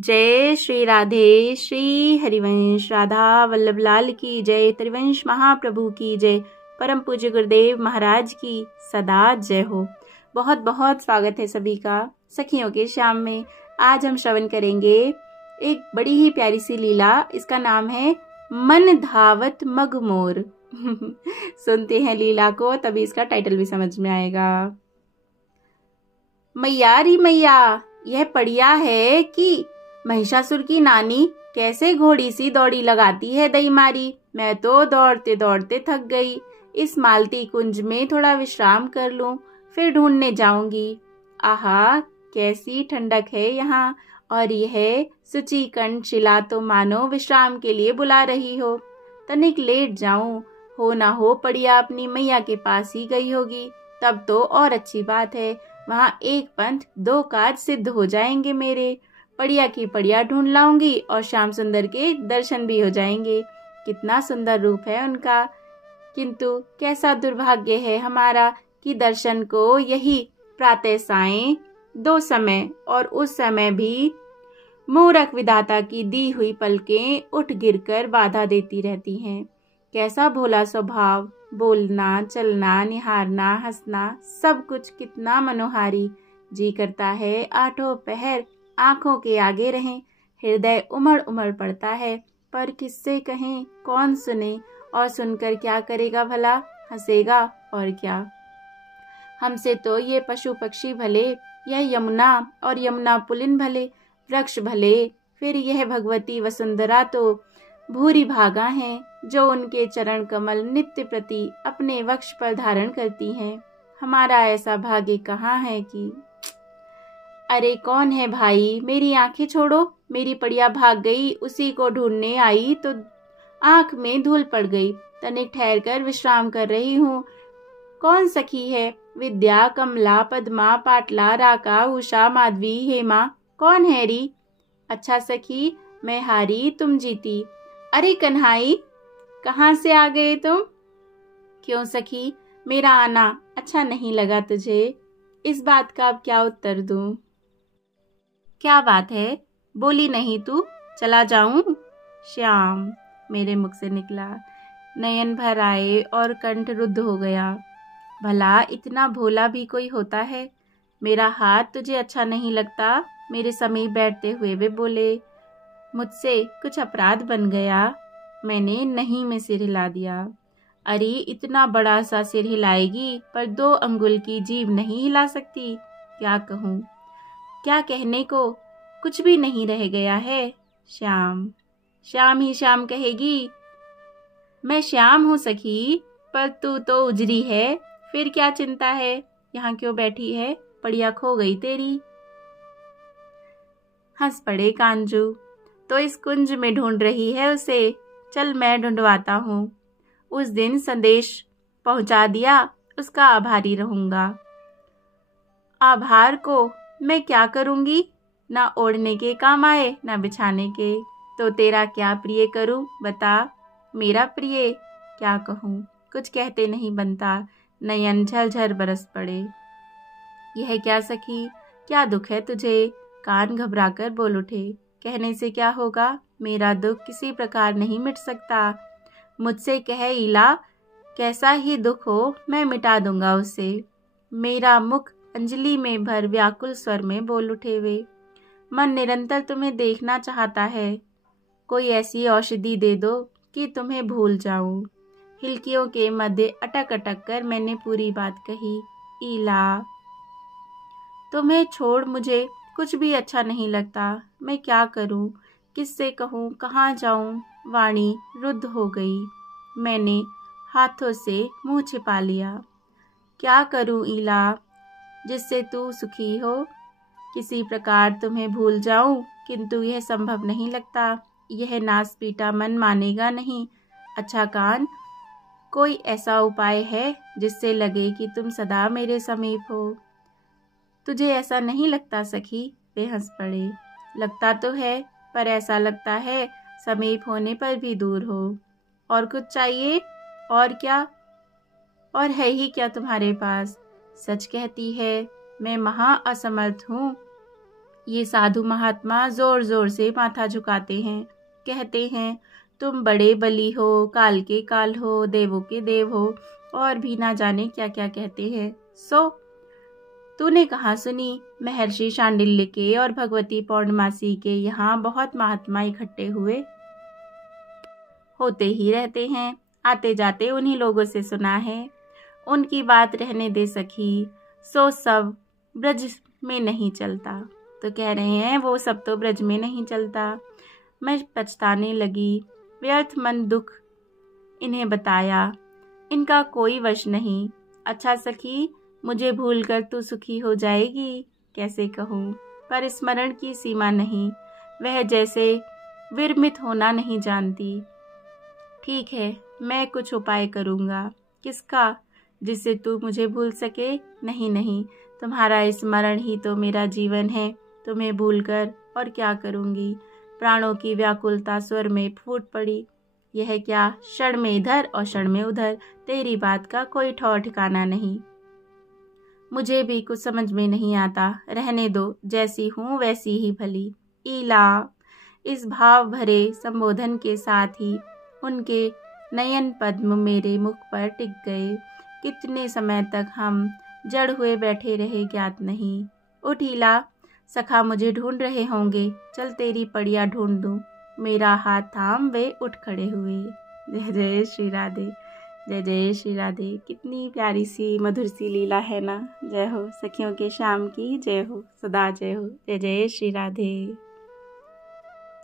जय श्री राधे श्री हरिवंश राधा वल्लभ लाल की जय। त्रिवंश महाप्रभु की जय। परम पूज्य गुरुदेव महाराज की सदा जय हो। बहुत बहुत स्वागत है सभी का सखियों के शाम में। आज हम श्रवण करेंगे एक बड़ी ही प्यारी सी लीला। इसका नाम है मन धावत मग मोर। सुनते हैं लीला को, तभी इसका टाइटल भी समझ में आएगा। मैया री मैया, यह पढ़िया है कि महिषासुर की नानी कैसे घोड़ी सी दौड़ी लगाती है दई मारी। मैं तो दौड़ते दौड़ते थक गई। इस मालती कुंज में थोड़ा विश्राम कर लूं, फिर ढूंढने जाऊंगी। आहा, कैसी ठंडक है यहाँ, और यह सुची कंठ शिला तो मानो विश्राम के लिए बुला रही हो। तनिक लेट जाऊं, हो ना हो पड़िया अपनी मैया के पास ही गई होगी, तब तो और अच्छी बात है। वहाँ एक पंथ दो काज सिद्ध हो जाएंगे मेरे। पड़िया की पड़िया ढूंढ लाऊंगी और श्याम सुंदर के दर्शन भी हो जाएंगे। कितना सुंदर रूप है उनका, किंतु कैसा दुर्भाग्य है हमारा कि दर्शन को यही प्रातः सायं दो समय, और उस समय भी मूरख विधाता की दी हुई पलकें उठ गिरकर बाधा देती रहती हैं। कैसा भोला स्वभाव, बोलना चलना निहारना हंसना सब कुछ कितना मनोहारी। जी करता है आठों पहर आंखों के आगे रहें। हृदय उमड़ उमड़ पड़ता है, पर किससे कहें, कौन सुने, और सुनकर क्या करेगा भला, हंसेगा और क्या। हमसे तो ये पशु पक्षी भले, यह यमुना और यमुना पुलिन भले, वृक्ष भले, फिर यह भगवती वसुंधरा तो भूरी भागा हैं, जो उनके चरण कमल नित्य प्रति अपने वक्ष पर धारण करती हैं। हमारा ऐसा भाग्य कहाँ है कि। अरे कौन है भाई, मेरी आंखें छोड़ो। मेरी पड़िया भाग गई, उसी को ढूंढने आई तो आंख में धूल पड़ गई। तनिक ठहर कर विश्राम कर रही हूँ। कौन सखी है? विद्या, कमला, पद्मा, पाटला, राका, उषा, माधवी, हेमा, कौन है री? अच्छा सखी, मैं हारी तुम जीती। अरे कन्हाई, कहाँ से आ गए तुम? क्यों सखी, मेरा आना अच्छा नहीं लगा तुझे? इस बात का अब क्या उत्तर दूं? क्या बात है, बोली नहीं तू? चला जाऊं? श्याम, मेरे मुख से निकला। नयन भर आए और कंठ रुद्ध हो गया। भला इतना भोला भी कोई होता है? मेरा हाथ तुझे अच्छा नहीं लगता? मेरे समीप बैठते हुए वे बोले। मुझसे कुछ अपराध बन गया? मैंने नहीं में सिर हिला दिया। अरे इतना बड़ा सा सिर हिलाएगी, पर 2 अंगुल की जीभ नहीं हिला सकती? क्या कहूँ, क्या कहने को कुछ भी नहीं रह गया है। श्याम, श्याम ही श्याम कहेगी? मैं श्याम हूँ सखी, पर तू तो उजरी है। फिर क्या चिंता है, यहाँ क्यों बैठी है? पड़िया खो गई तेरी। हंस पड़े कांजू। तो इस कुंज में ढूंढ रही है उसे, चल मैं ढूंढवाता हूँ। उस दिन संदेश पहुंचा दिया, उसका आभारी रहूंगा। आभार को मैं क्या करूंगी? ना ओढ़ने के काम आए ना बिछाने के, तो तेरा क्या प्रिय करूं बता। मेरा प्रिय क्या कहूं, कुछ कहते नहीं बनता। नयन झलझल बरस पड़े। यह क्या सखी, क्या दुख है तुझे? कान घबराकर बोल उठे। कहने से क्या होगा, मेरा दुख किसी प्रकार नहीं मिट सकता। मुझसे कह ईला, कैसा ही दुख हो मैं मिटा दूंगा उसे। मेरा मुख अंजलि में भर व्याकुल स्वर में बोल उठे वे। मन निरंतर तुम्हें देखना चाहता है। कोई ऐसी औषधि दे दो कि तुम्हें भूल जाऊं। हिलकियों के मध्य अटक अटक कर मैंने पूरी बात कही। ईला, तुम्हें छोड़ मुझे कुछ भी अच्छा नहीं लगता। मैं क्या करूं, किससे कहूं, कहाँ जाऊं? वाणी रुद्ध हो गई। मैंने हाथों से मुंह छिपा लिया। क्या करूं ईला, जिससे तू सुखी हो? किसी प्रकार तुम्हें भूल जाऊं, किंतु यह संभव नहीं लगता। यह नास पीटा मन मानेगा नहीं। अच्छा कान, कोई ऐसा उपाय है जिससे लगे कि तुम सदा मेरे समीप हो? तुझे ऐसा नहीं लगता सखी? वे हंस पड़े। लगता तो है, पर ऐसा लगता है समीप होने पर भी दूर हो। और कुछ चाहिए? और क्या? और है ही क्या तुम्हारे पास? सच कहती है, मैं महा असमर्थ हूँ। ये साधु महात्मा जोर जोर से माथा झुकाते हैं, कहते हैं तुम बड़े बली हो, काल के काल हो, देवों के देव हो, और भी ना जाने क्या क्या कहते हैं। सो तूने कहाँ सुनी? महर्षि शांडिल्य के और भगवती पौर्णमासी के यहाँ बहुत महात्मा इकट्ठे हुए होते ही रहते हैं, आते जाते उन्हीं लोगों से सुना है। उनकी बात रहने दे सखी, सो सब ब्रज में नहीं चलता। तो कह रहे हैं वो सब तो ब्रज में नहीं चलता। मैं पछताने लगी, व्यर्थ मन दुख इन्हें बताया, इनका कोई वश नहीं। अच्छा सखी, मुझे भूलकर तू सुखी हो जाएगी? कैसे कहूँ, पर स्मरण की सीमा नहीं, वह जैसे विरमित होना नहीं जानती। ठीक है, मैं कुछ उपाय करूँगा। किसका? जिससे तू मुझे भूल सके? नहीं नहीं, तुम्हारा स्मरण ही तो मेरा जीवन है, तुम्हें भूलकर और क्या करूँगी? प्राणों की व्याकुलता स्वर में फूट पड़ी। यह क्या, क्षण में इधर और क्षण में उधर, तेरी बात का कोई ठौर ठिकाना नहीं। मुझे भी कुछ समझ में नहीं आता, रहने दो, जैसी हूँ वैसी ही भली। ईला, इस भाव भरे संबोधन के साथ ही उनके नयन पद्म मेरे मुख पर टिक गए। कितने समय तक हम जड़ हुए बैठे रहे ज्ञात नहीं। उठ ईला, सखा मुझे ढूंढ रहे होंगे, चल तेरी पड़िया ढूंढ दूं। मेरा हाथ थाम वे उठ खड़े हुए। जय जय श्री राधे, जय जय श्री राधे। कितनी प्यारी सी मधुर सी लीला है ना। जय हो सखियों के श्याम की, जय हो, सदा जय हो। जय जय श्री राधे।